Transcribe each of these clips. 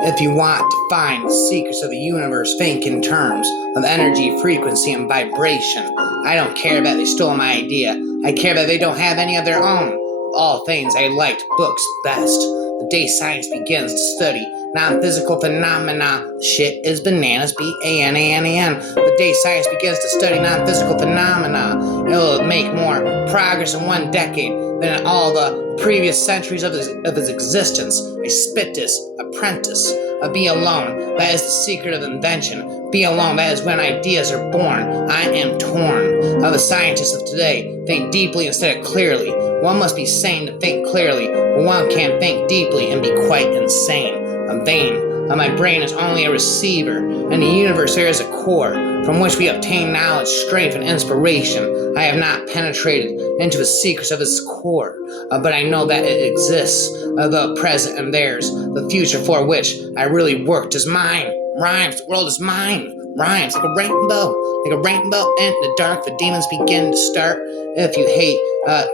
If you want to find the secrets of the universe, think in terms of energy, frequency, and vibration. I don't care that they stole my idea. I care that they don't have any of their own. Of all things, I liked books best. The day science begins to study non-physical phenomena. Shit is bananas, B-A-N-A-N-A-N. The day science begins to study non-physical phenomena. It'll make more progress in 1 decade than in all the previous centuries of his existence. I spit this, apprentice. Be alone, that is the secret of invention. Be alone, that is when ideas are born. I am torn. The scientists of today think deeply instead of clearly. One must be sane to think clearly, but one can't think deeply and be quite insane. I'm vain. My brain is only a receiver. In the universe there is a core from which we obtain knowledge, strength, and inspiration. I have not penetrated into the secrets of its core, but I know that it exists, the present and theirs, the future for which I really worked is mine. Rhymes, the world is mine. Rhymes like a rainbow in the dark. The demons begin to start. If your hate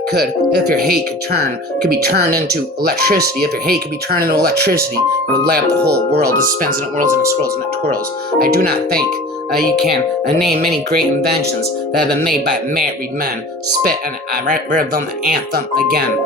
could be turned into electricity. If your hate could be turned into electricity, it would light up the whole world. It spins and it whirls and it swirls and it twirls. I do not think you can name many great inventions that have been made by married men. Spit and rhythm anthem again.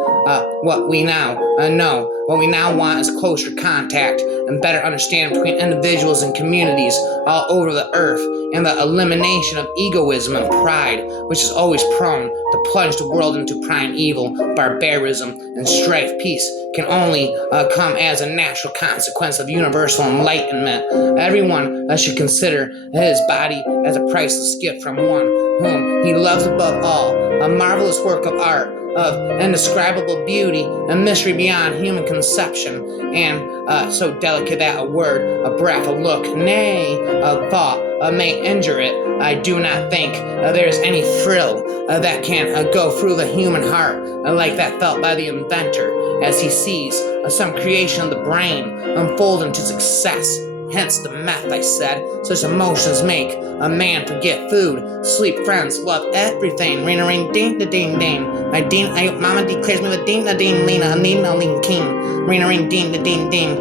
What we now know, what we now want is closer contact and better understanding between individuals and communities all over the earth, and the elimination of egoism and pride, which is always prone to plunge the world into primeval barbarism and strife. Peace can only come as a natural consequence of universal enlightenment. Everyone should consider his body as a priceless gift from one whom he loves above all, a marvelous work of art of indescribable beauty and mystery beyond human conception, and so delicate that a word, a breath, a look, nay, a thought may injure it. I do not think there is any thrill that can go through the human heart like that felt by the inventor as he sees some creation of the brain unfold into success. Hence the meth, I said. Such emotions make a man forget food, sleep, friends, love, everything. Ring a ring, ding da ding ding. My ding, mama declares me with ding da ding, Lena, Nina, Lean King. Ring a ring, ding da ding ding.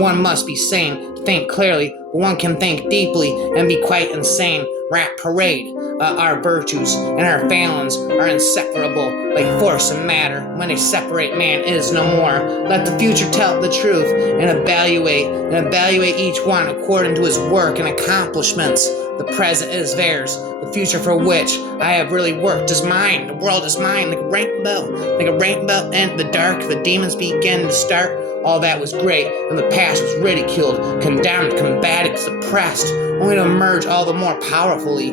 One must be sane to think clearly, but one can think deeply and be quite insane. Rap parade. Our virtues and our failings are inseparable, like force and matter. When they separate, man is no more. Let the future tell the truth and evaluate each one according to his work and accomplishments. The present is theirs. The future for which I have really worked is mine. The world is mine, like a rainbow in the dark. The demons begin to start. All that was great, and the past was ridiculed, condemned, combated, suppressed, only to emerge all the more powerfully,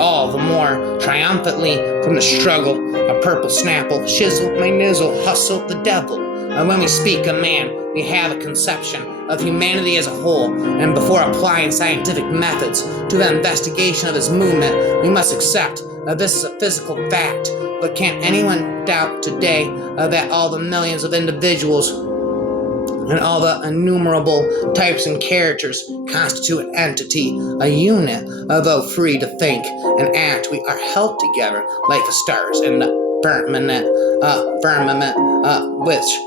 all the more triumphantly from the struggle. A purple snapple, shizzle, my nizzle, hustle the devil. And when we speak of man, we have a conception of humanity as a whole, and before applying scientific methods to the investigation of his movement, we must accept this is a physical fact. But can anyone doubt today that all the millions of individuals and all the innumerable types and characters constitute an entity, a unit? Although free to think and act, we are held together like the stars in the firmament,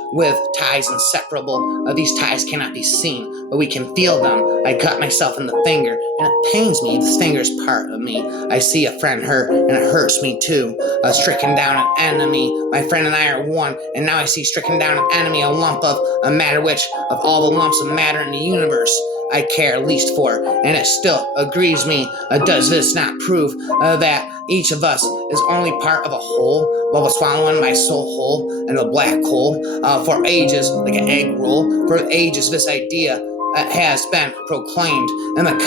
with ties inseparable. These ties cannot be seen, but we can feel them. I cut myself in the finger, and it pains me. This finger is part of me. I see a friend hurt, and it hurts me too. Stricken down an enemy. My friend and I are one, and now I see stricken down an enemy, a lump of a matter which, of all the lumps of matter in the universe, I care least for, and it still grieves me. Does this not prove that each of us is only part of a whole, while the swallowing my soul whole in a black hole? For ages, like an egg roll, for ages this idea has been proclaimed, and the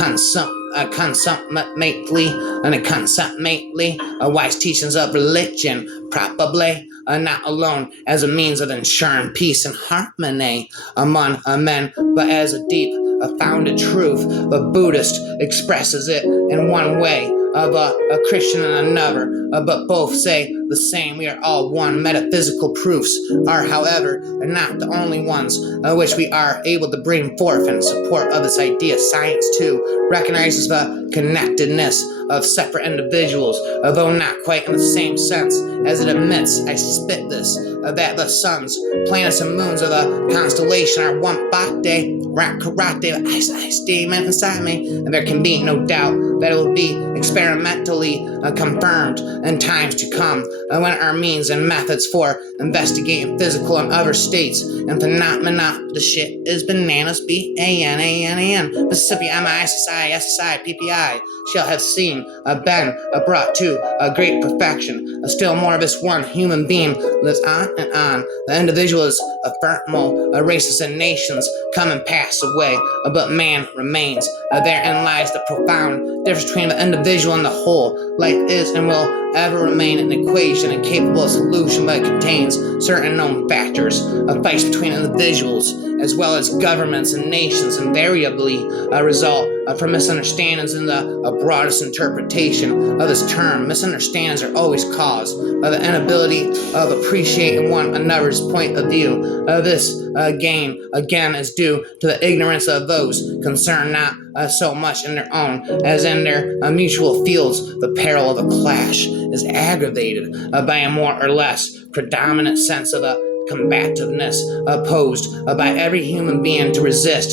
consummately wise teachings of religion, probably not alone as a means of ensuring peace and harmony among men, but as a deep founded truth. The Buddhist expresses it in one way, a Christian in another, but both say the same. We are all one. Metaphysical proofs are, however, not the only ones which we are able to bring forth in support of this idea. Science, too, recognizes the connectedness of separate individuals, although not quite in the same sense as it admits, I spit this, that the suns, planets, and moons of the constellation are one body, rap karate, ice demon inside me, and there can be no doubt that it will be experimentally confirmed in times to come when our means and methods for investigating physical and other states and phenomena, the shit is bananas, B-A-N-A-N-A-N, Mississippi, M-I-S-S-I, S-S-I, P-P-I, shall have seen, been brought to a great perfection. Still more of this one human being lives on and on. The individual is ephemeral, races and nations come and pass away, but man remains. Therein lies the profound difference between the individual and the whole. Life is and will ever remain an equation incapable of solution, but it contains certain known factors. Fights between individuals as well as governments and nations invariably result from misunderstandings in the broadest interpretation of this term. Misunderstandings are always caused by the inability of appreciating one another's point of view. This game, again, is due to the ignorance of those concerned not so much in their own as in their mutual fields. The peril of a clash is aggravated by a more or less predominant sense of a combativeness opposed by every human being to resist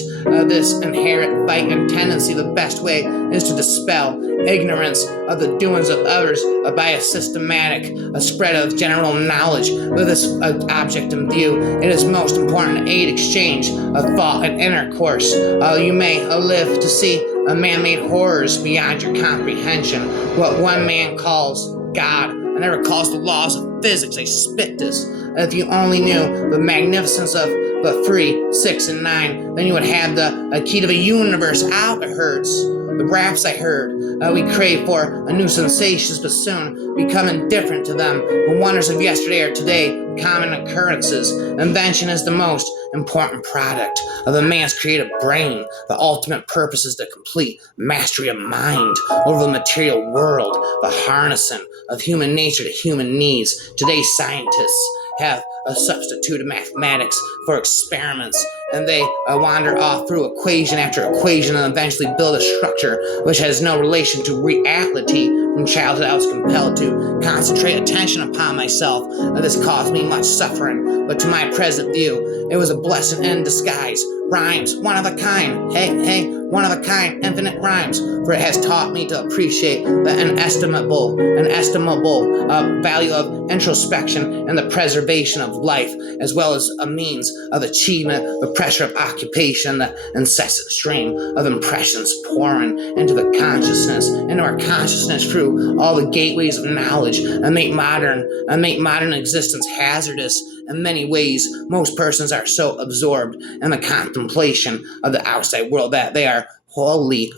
this inherent fight and tendency. The best way is to dispel ignorance of the doings of others by a systematic spread of general knowledge. With this object in view, it is most important to aid exchange of thought and intercourse. You may live to see man-made horrors beyond your comprehension. What one man calls God never calls the laws of physics. I spit this. If you only knew the magnificence of the 3, 6, and 9, then you would have the key to the universe. Out it hurts. The raps I heard, we crave for new sensations, but soon become indifferent to them. The wonders of yesterday are today common occurrences. Invention is the most important product of a man's creative brain. The ultimate purpose is the complete mastery of mind over the material world, the harnessing of human nature to human needs. Today's scientists have substituted mathematics for experiments, and they wander off through equation after equation and eventually build a structure which has no relation to reality. From childhood, I was compelled to concentrate attention upon myself. This caused me much suffering, but to my present view, it was a blessing in disguise. Rhymes, one of a kind, hey, one of a kind, infinite rhymes, for it has taught me to appreciate the inestimable value of introspection and the preservation of life, as well as a means of achievement, the pressure of occupation, the incessant stream of impressions pouring into our consciousness through all the gateways of knowledge, and make modern existence hazardous in many ways. Most persons are so absorbed in the contemplation of the outside world that they are wholly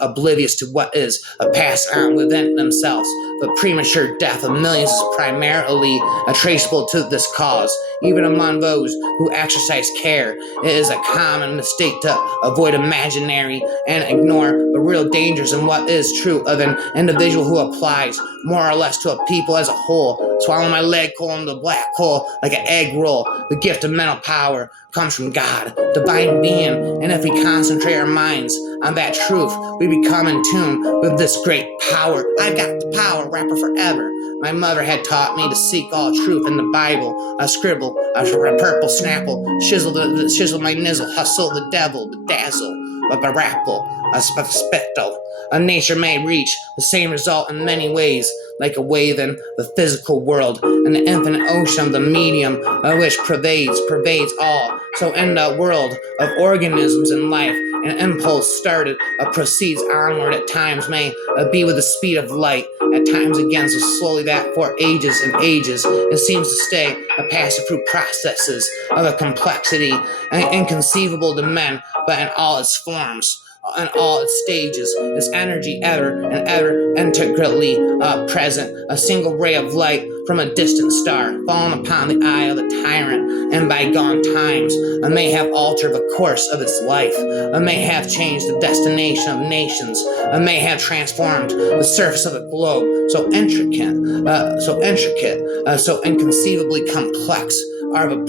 oblivious to what is passed on within themselves. The premature death of millions is primarily traceable to this cause. Even among those who exercise care, it is a common mistake to avoid imaginary and ignore the real dangers in what is true of an individual who applies more or less to a people as a whole. Swallowing my leg coal into the black hole like an egg roll. The gift of mental power comes from God, divine being, and if we concentrate our minds on that truth, we become in tune with this great power. I've got the power, rapper forever. My mother had taught me to seek all truth in the Bible. I scribble, a purple snapple, shizzle my nizzle, hustle the devil, bedazzle, a barapple, a specto. A nature may reach the same result in many ways, like a wave in the physical world, and the infinite ocean of the medium which pervades all. So in the world of organisms and life, an impulse started proceeds onward. At times may be with the speed of light, at times again so slowly that for ages and ages it seems to stay passing through processes of a complexity inconceivable to men, but in all its forms. in all its stages, its energy ever and ever integrally present, a single ray of light from a distant star, fallen upon the eye of the tyrant in bygone times, may have altered the course of its life, may have changed the destination of nations, may have transformed the surface of the globe, so inconceivably complex are the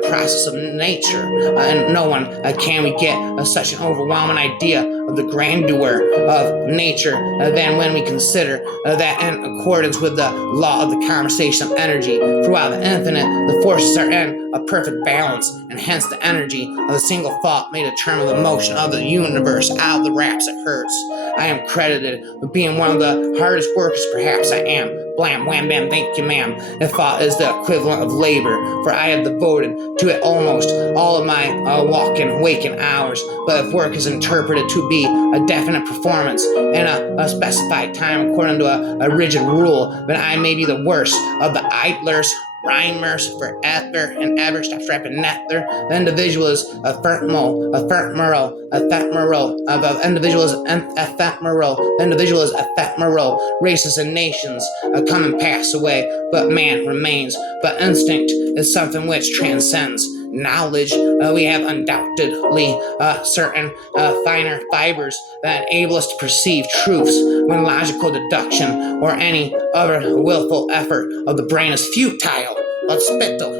process of nature, and no one can we get such an overwhelming idea of the grandeur of nature than when we consider that in accordance with the law of the conservation of energy throughout the infinite, the forces are in a perfect balance, and hence the energy of a single thought may determine the motion of the universe out of the raps it hurts. I am credited with being one of the hardest workers perhaps I am. Blam, wham, bam, thank you, ma'am. If thought is the equivalent of labor, for I have devoted to it almost all of my waking hours. But if work is interpreted to be a definite performance in a specified time according to a rigid rule, then I may be the worst of the idlers, rhymers forever and ever. Stop strapping nether. The individual is ephemeral. The individual is ephemeral. Races and nations come and pass away, but man remains. But instinct is something which transcends knowledge. We have undoubtedly certain finer fibers that enable us to perceive truths when logical deduction or any other willful effort of the brain is futile. Let's spittle,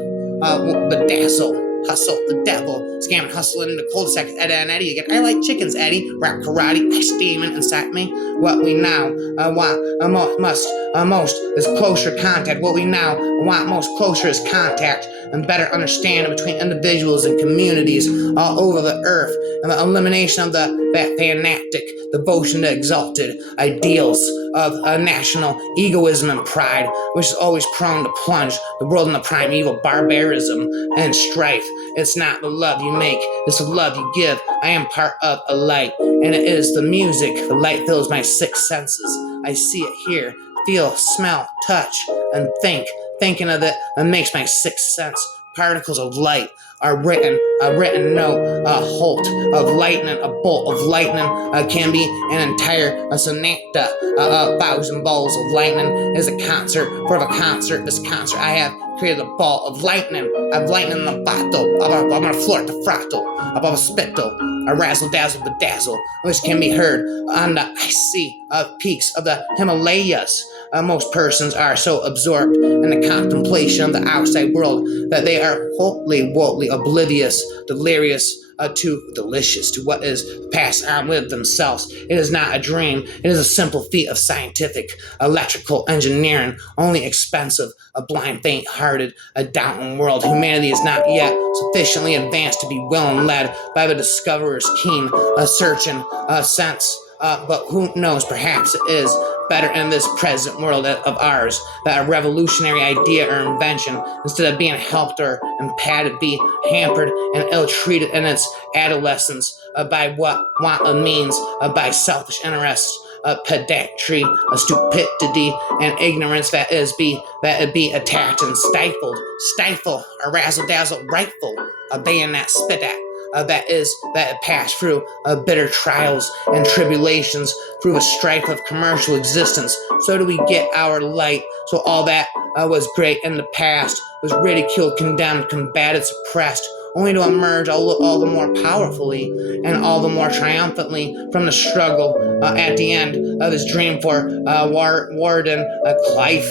bedazzle, hustle the devil, scam and hustle in the cul-de-sac, Eddie and Eddie again. I like chickens, Eddie. Rap karate, ice steaming inside me. What we now want most is closer contact. What we now want most closer is contact and better understanding between individuals and communities all over the earth, and the elimination of that fanatic devotion to exalted ideals of national egoism and pride, which is always prone to plunge the world into primeval barbarism and strife. It's not the love you make, it's the love you give. I am part of a light, and it is the music. The light fills my six senses. I see it, hear, feel, smell, touch, and think. Thinking of it makes my sixth sense. Particles of light are written, a written note, a holt of lightning, a bolt of lightning can be an entire sonata. A thousand balls of lightning is a concert. For the concert, this concert, I have created a ball of lightning. I've lightning in the bottle. I'm gonna floor the throttle, above a spittle, a razzle dazzle bedazzle, which can be heard on the icy peaks of the Himalayas. Most persons are so absorbed in the contemplation of the outside world that they are wholly, oblivious, delirious, too delicious to what is passed on with themselves. It is not a dream. It is a simple feat of scientific, electrical engineering, only expensive, a blind, faint-hearted, a doubting world. Humanity is not yet sufficiently advanced to be well and led by the discoverer's keen, searching sense. But who knows, perhaps it is better in this present world of ours that a revolutionary idea or invention, instead of being helped or impeded, be hampered and ill-treated in its adolescence by what want means, by selfish interests, pedantry, stupidity, and ignorance that it be attacked and stifle, a razzle-dazzle rifle, a bayonet spit at, that it passed through bitter trials and tribulations, through the strife of commercial existence. So do we get our light. So all that was great in the past was ridiculed, condemned, combated, suppressed, only to emerge all the more powerfully and all the more triumphantly from the struggle at the end of his dream for Warden, Clive,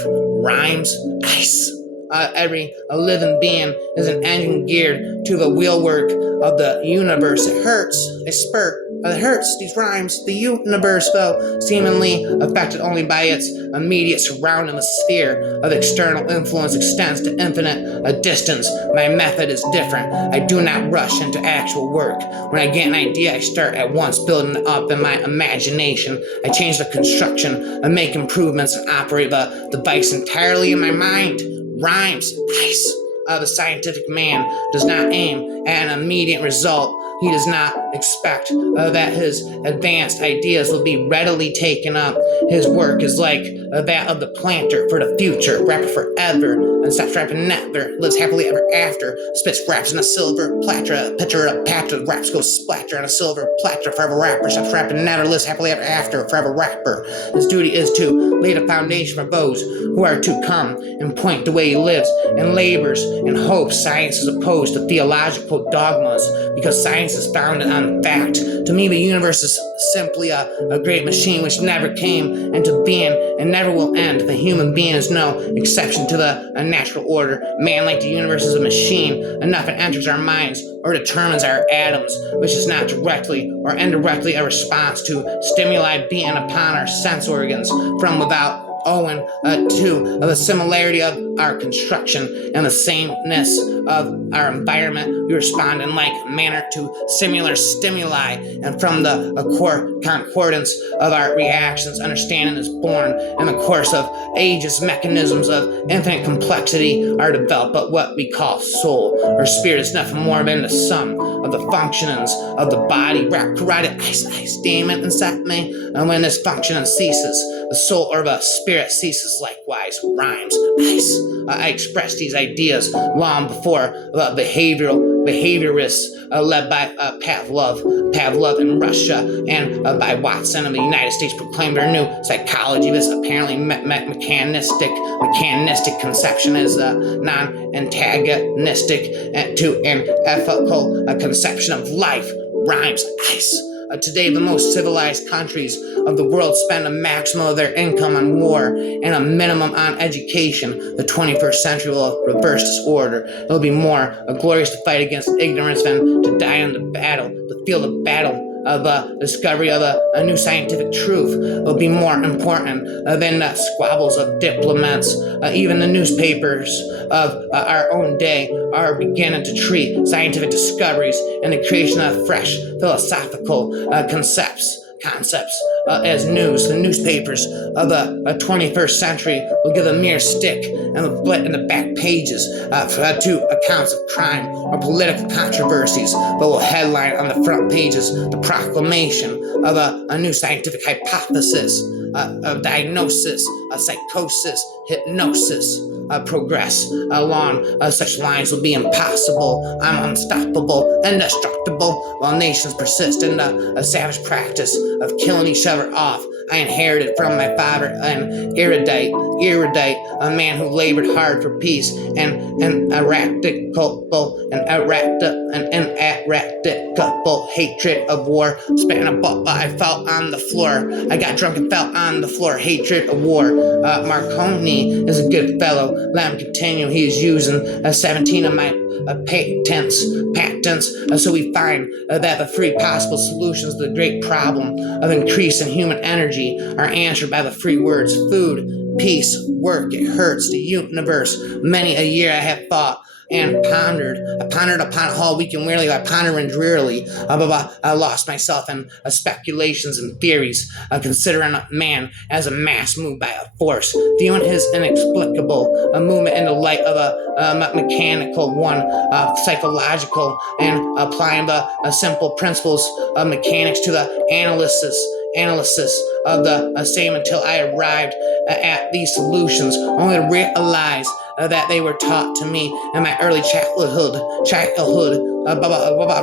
rhymes, ice. Every living being is an engine geared to the wheelwork of the universe. It hurts, it hurts, these rhymes. The universe, though seemingly affected only by its immediate surrounding, the sphere of external influence extends to infinite distance. My method is different. I do not rush into actual work. When I get an idea, I start at once building it up in my imagination. I change the construction and make improvements and operate the device entirely in my mind. Rhymes, nice. The scientific man does not aim at an immediate result. He does not expect that his advanced ideas will be readily taken up. His work is like that of the planter for the future, rapper forever, and stops rapping never, lives happily ever after, spits raps in a silver platter, a pitcher, a patcher, raps go splatter on a silver platter, forever rapper, stops rapping never, lives happily ever after, forever rapper. His duty is to lay the foundation for those who are to come and point the way he lives and labors and hopes. Science is opposed to theological dogmas because science is founded on fact. To me, the universe is simply a great machine which never came into being and never will end. The human being is no exception to the natural order. Man, like the universe, is a machine. Nothing enters our minds or determines our atoms, which is not directly or indirectly a response to stimuli beaten upon our sense organs from without, owing to the similarity of our construction and the sameness of our environment. We respond in like manner to similar stimuli, and from the concordance of our reactions, understanding is born. In the course of ages, mechanisms of infinite complexity are developed, but what we call soul or spirit is nothing more than the sum of the functionings of the body, wrapped, carotid, ice, demon inside me. And when this functioning ceases, the soul or the spirit ceases likewise. Rhymes, ice. I expressed these ideas long before the behaviorists led by Pavlov in Russia and by Watson in the United States proclaimed their new psychology. This apparently mechanistic conception is non-antagonistic to an ethical conception of life. Rhymes, ice. Today, the most civilized countries of the world spend a maximum of their income on war and a minimum on education. The 21st century will reverse this order. It will be more glorious to fight against ignorance than to die on the field of battle. Of the discovery of a new scientific truth will be more important than the squabbles of diplomats. Even the newspapers of our own day are beginning to treat scientific discoveries and the creation of fresh philosophical concepts as news. The newspapers of the 21st century will give a mere stick and a split in the back pages to accounts of crime or political controversies, but will headline on the front pages the proclamation of a new scientific hypothesis, of diagnosis, psychosis, hypnosis. Progress along such lines will be impossible. I'm unstoppable, indestructible, while nations persist in the savage practice of killing each other off. I inherited from my father an erudite, a man who labored hard for peace, and an eradicable hatred of war. Spat a ball, I fell on the floor. I got drunk and fell on the floor. Hatred of war. Marconi is a good fellow. Let him continue. He is using 17 of my patents. So we find that the three possible solutions to the great problem of increasing human energy are answered by the three words: food, peace, work. It hurts the universe. Many a year I have thought and pondered. I pondered upon it all week and wearily, I pondering drearily. I lost myself in speculations and theories, considering man as a mass moved by a force, viewing his inexplicable movement in the light of a mechanical one, psychological, and applying the simple principles of mechanics to the analysis of the same until I arrived at these solutions, only to realize that they were taught to me in my early childhood,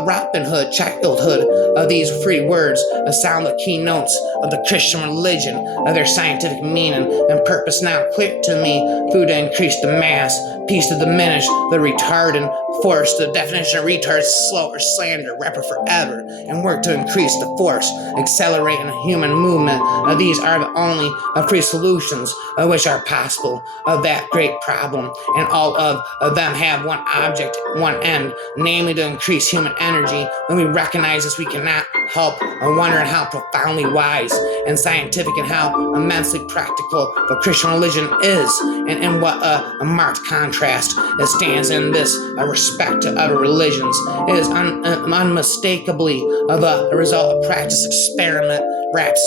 Robin Hood, childhood. These three words sound the keynotes of the Christian religion, of their scientific meaning and purpose now clear to me: food to increase the mass, peace to diminish the retarding force. The definition of retard is slow or slander, rapper forever, and work to increase the force, accelerating the human movement. These are the only three solutions which are possible of that great problem, and all of them have one object, one end, namely to increase human energy. When we recognize this, we cannot help wondering how profoundly wise and scientific and how immensely practical the Christian religion is, and in what a marked contrast it stands in this respect to other religions. It is unmistakably of a result of practice, experiment, perhaps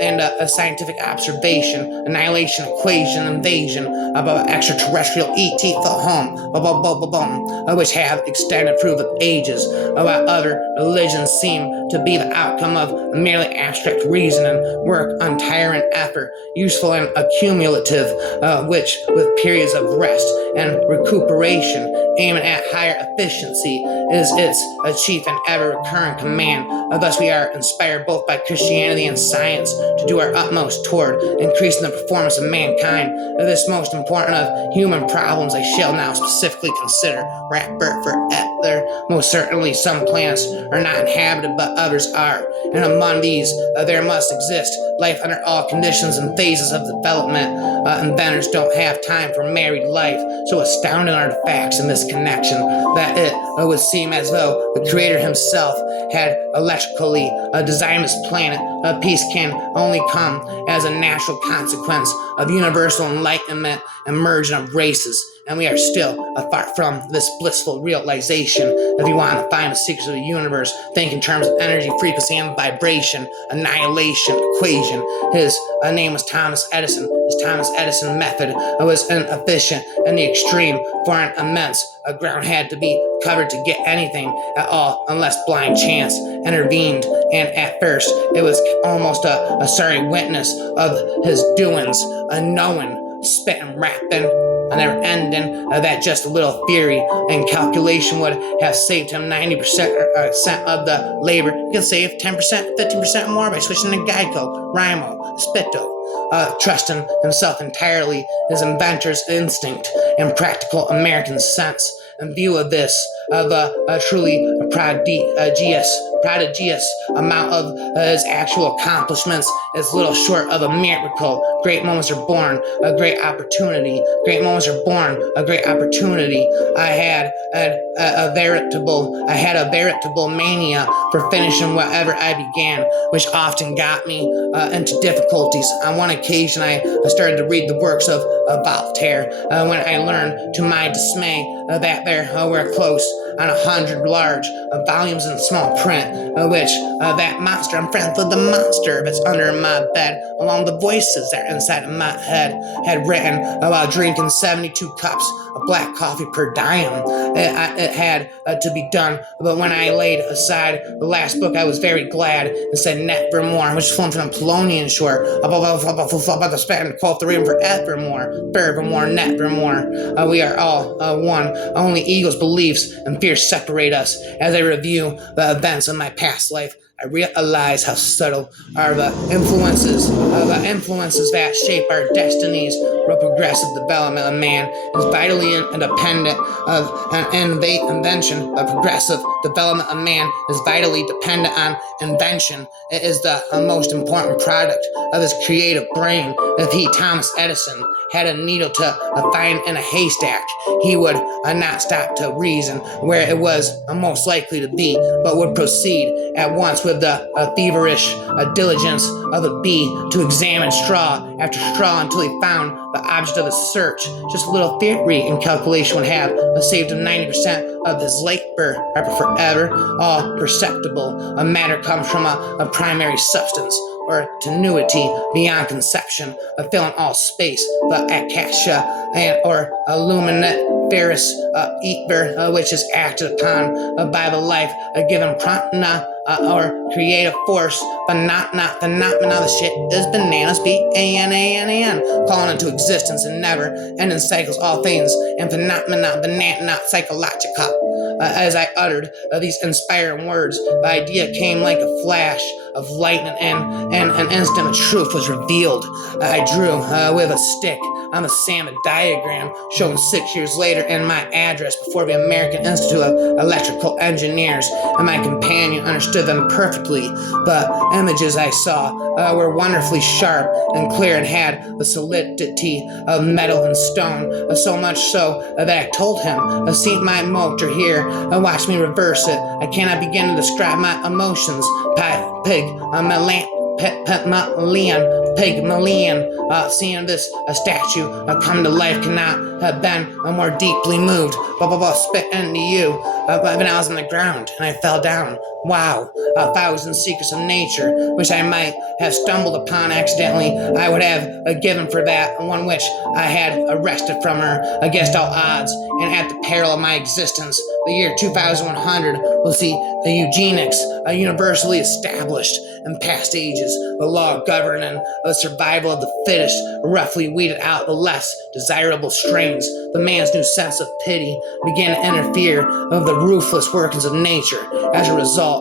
and a scientific observation, annihilation, equation, invasion of extraterrestrial ET for home, which have extended through the ages, while other religions seem to be the outcome of merely abstract reasoning, work, untiring effort, useful and accumulative, which with periods of rest and recuperation, aiming at higher efficiency, is its chief and ever recurring command. Thus, we are inspired both by Christianity and science to do our utmost toward increasing the performance of mankind. This most important of human problems I shall now specifically consider. Most certainly, some planets are not inhabited, but others are, and among these there must exist life under all conditions and phases of development. Inventors don't have time for married life, so astounding are the facts in this connection that it would seem as though the Creator himself had electrically designed this planet. Peace can only come as a natural consequence of universal enlightenment and merging of races, and we are still far from this blissful realization. If you want to find the secrets of the universe, think in terms of energy, frequency, and vibration, annihilation, equation. His name was Thomas Edison. His Thomas Edison method was inefficient in the extreme, for an immense ground had to be covered to get anything at all, unless blind chance intervened, and at first it was almost a sorry witness of his doings, unknowing, spitting, rapping, never ending, that just a little theory and calculation would have saved him 90% of the labor. He could save 10%, 15% more by switching to Geico, Rimo, Spitto. Trusting himself entirely, his inventor's instinct and practical American sense. In view of this, of a truly prodigious amount of his actual accomplishments is little short of a miracle. Great moments are born, a great opportunity. Great moments are born, a great opportunity. I had a veritable mania for finishing whatever I began, which often got me into difficulties. On one occasion, I started to read the works of Voltaire, when I learned, to my dismay, that there were close on 100 large volumes in small print, which that monster, I'm friends with the monster that's under my bed, along the voices that are inside of my head, had written while drinking 72 cups of black coffee per dime. It had to be done, but when I laid aside the last book, I was very glad and said nevermore, which formed from a Polonian shore, about the Spanish quote the reason for evermore, nevermore. We are all one. Only ego's beliefs and fears separate us. As I review the events of my past life, I realize how subtle are the influences that shape our destinies. The progressive development of man is vitally independent of an invention. The progressive development of man is vitally dependent on invention. It is the most important product of his creative brain. If he, Thomas Edison, had a needle to find in a haystack, he would not stop to reason where it was most likely to be, but would proceed at once with the feverish diligence of a bee to examine straw after straw until he found the object of his search. Just a little theory and calculation would have saved him 90% of his labor forever. All perceptible matter comes from a primary substance, or tenuity beyond conception, filling all space, the akasha, or luminiferous ether, which is acted upon by the life-giving prana, or creative force, phenomena. The shit is bananas, B-A-N-A-N-A-N, calling into existence and never-ending cycles, all things, and phenomena, banana, psychological. As I uttered these inspiring words, the idea came like a flash of lightning, and an instant of truth was revealed. I drew with a stick on the sand a diagram shown 6 years later in my address before the American Institute of Electrical Engineers, and my companion understood them perfectly. The images I saw were wonderfully sharp and clear and had the solidity of metal and stone, so much so that I told him, see my motor here, watch me reverse it. I cannot begin to describe my emotions. Pig, Leon, Pygmalion, seeing this statue come to life cannot have been more deeply moved. Spit into you. When I was on the ground and I fell down. Wow, a thousand secrets of nature, which I might have stumbled upon accidentally, I would have given for that one which I had wrested from her against all odds and at the peril of my existence. The year 2100 will see the eugenics universally established in past ages. The law governing the survival of the fittest roughly weeded out the less desirable strains. The man's new sense of pity began to interfere with the ruthless workings of nature. As a result,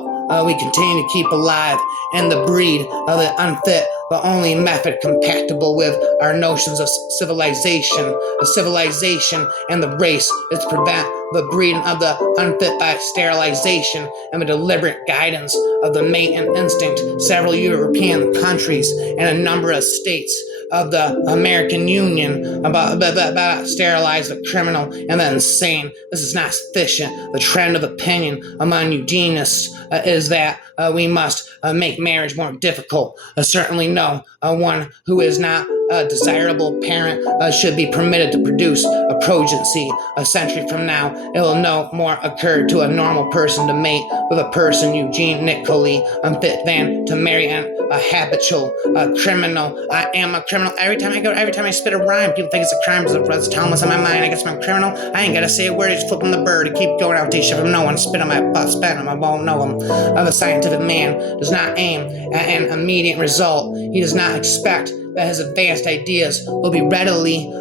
we continue to keep alive in the breed of the unfit, the only method compatible with our notions of civilization. The civilization and the race is to prevent the breeding of the unfit by sterilization and the deliberate guidance of the mate and instinct. Several European countries and a number of states of the American Union about sterilize the criminal and the insane. This is not sufficient. The trend of opinion among eugenists is that we must make marriage more difficult. Certainly no one who is not a desirable parent should be permitted to produce a progeny. A century from now, it will no more occur to a normal person to mate with a person eugenically unfit than to marry a habitual criminal. I am a criminal. Every time I spit a rhyme, people think it's a crime because it's telling what's on my mind. I guess I'm a criminal. I ain't gotta say a word. Just flipping the bird and keep going out to shit from no one. Spit on my butt, spit on my won't know him. The scientific man does not aim at an immediate result. He does not expect that his advanced ideas will be readily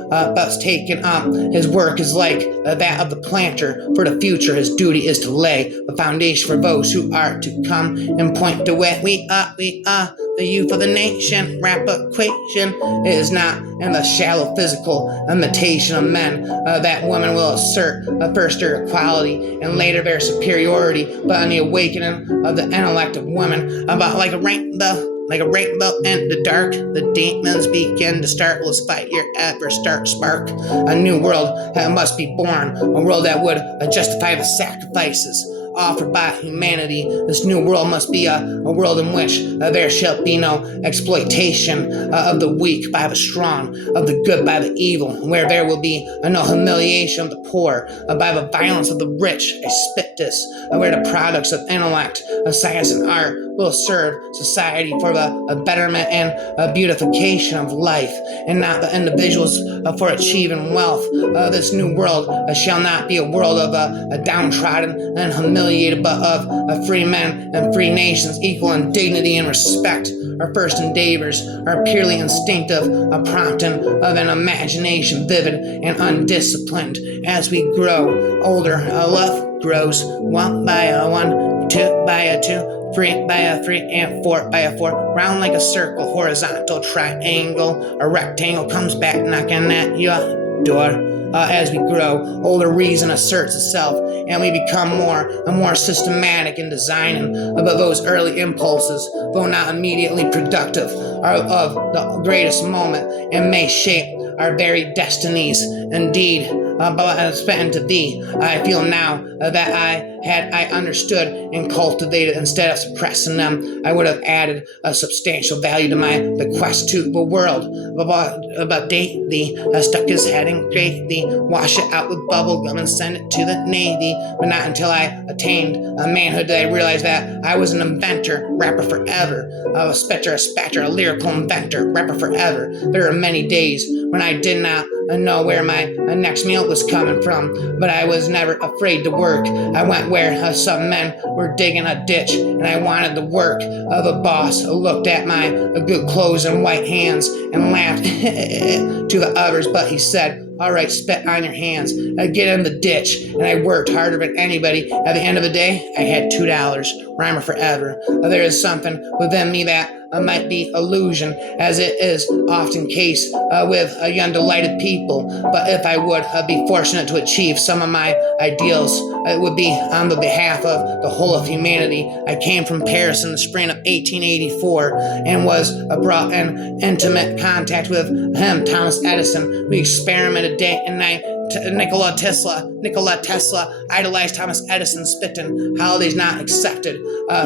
taken up. His work is like that of the planter. For the future, his duty is to lay the foundation for those who are to come and point the way. We are the youth of the nation. Rap equation is not in the shallow physical imitation of men that women will assert first their equality and later their superiority, but in the awakening of the intellect of women, about like a rainbow. Like a rainbow in the dark, the demons begin to start. Let's fight your ever start spark. A new world must be born, a world that would justify the sacrifices offered by humanity. This new world must be a world in which there shall be no exploitation of the weak by the strong, of the good by the evil, where there will be no humiliation of the poor by the violence of the rich. I spit this, where the products of intellect, science, and art will serve society for the betterment and beautification of life, and not the individuals for achieving wealth. This new world shall not be a world of downtrodden and humiliated, but of free men and free nations, equal in dignity and respect. Our first endeavors are purely instinctive, a prompting of an imagination vivid and undisciplined. As we grow older, love grows one by a one, two by a two, 3 by a 3, and 4 by a 4, round like a circle, horizontal triangle, a rectangle comes back knocking at your door. As we grow older, reason asserts itself, and we become more and more systematic in designing about those early impulses, though not immediately productive, are of the greatest moment and may shape our very destinies. Indeed, but spent to thee, I feel now that I understood and cultivated instead of suppressing them, I would have added a substantial value to my bequest to the world. But thee stuck his head in gravy, wash it out with bubble gum and send it to the Navy. But not until I attained manhood did I realize that I was an inventor, rapper forever, a spitter, a spatter, a lyrical inventor, rapper forever. There are many days when I did not know where my next meal was coming from, but I was never afraid to work. I went where some men were digging a ditch, and I wanted the work of a boss who looked at my good clothes and white hands and laughed to the others, but he said, "All right, spit on your hands, get in the ditch." And I worked harder than anybody. At the end of the day, I had $2, rhymer forever. There is something within me that might be illusion, as it is often case with young delighted people. But if I would be fortunate to achieve some of my ideals, it would be on the behalf of the whole of humanity. I came from Paris in the spring of 1884 and was brought in intimate contact with him, Thomas Edison. We experimented day and night. Nikola Tesla idolized Thomas Edison, spitting holidays not accepted.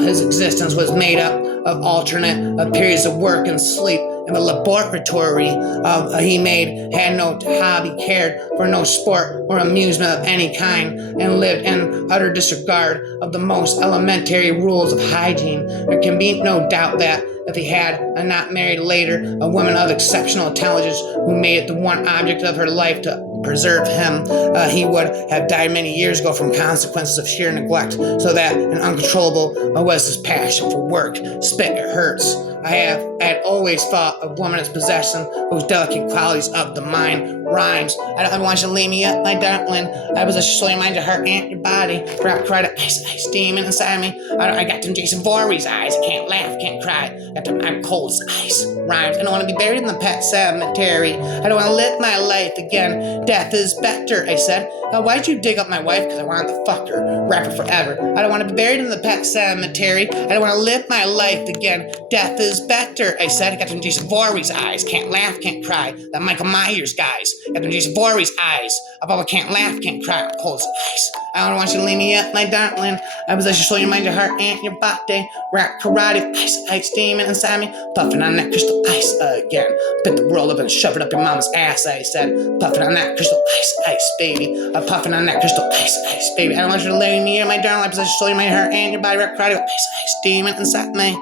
His existence was made up of alternate periods of work and sleep, in the laboratory he made, had no hobby, cared for no sport or amusement of any kind, and lived in utter disregard of the most elementary rules of hygiene. There can be no doubt that if he had not married later a woman of exceptional intelligence who made it the one object of her life to preserve him, he would have died many years ago from consequences of sheer neglect, so that an uncontrollable was his passion for work. Spit hurts. I had always thought of woman as possessing those delicate qualities of the mind. Rhymes. I don't want you to leave me up, my darling. I was a soul, your mind, your heart, and your body. Rock, cry, to ice demon inside me. I got them Jason Voorhees eyes. I can't laugh, can't cry. I'm cold as ice. Rhymes. I don't want to be buried in the pet cemetery. I don't want to live my life again. Death is better, I said. Why'd you dig up my wife? Because I wanted to fuck her. Wrap her forever. I don't want to be buried in the pet cemetery. I don't want to live my life again. Death is better, I said. I got them Jason Voorhees eyes. Can't laugh, can't cry. That Michael Myers guys. Got them Jason Voorhees eyes. I can't laugh, can't cry. I'm cold as ice. I don't want you to leave me up, my darling. I possess your soul, your mind, your heart, and your body. Rap karate, ice demon inside me. Puffing on that crystal ice again. Pick the world up and shove it up your mama's ass, I said. Puffing on that crystal ice, baby. Puffing on that crystal ice, baby. I don't want you to leave me here, my darling. I possess your soul, your mind, your heart, and your body. Rap karate, ice demon inside me.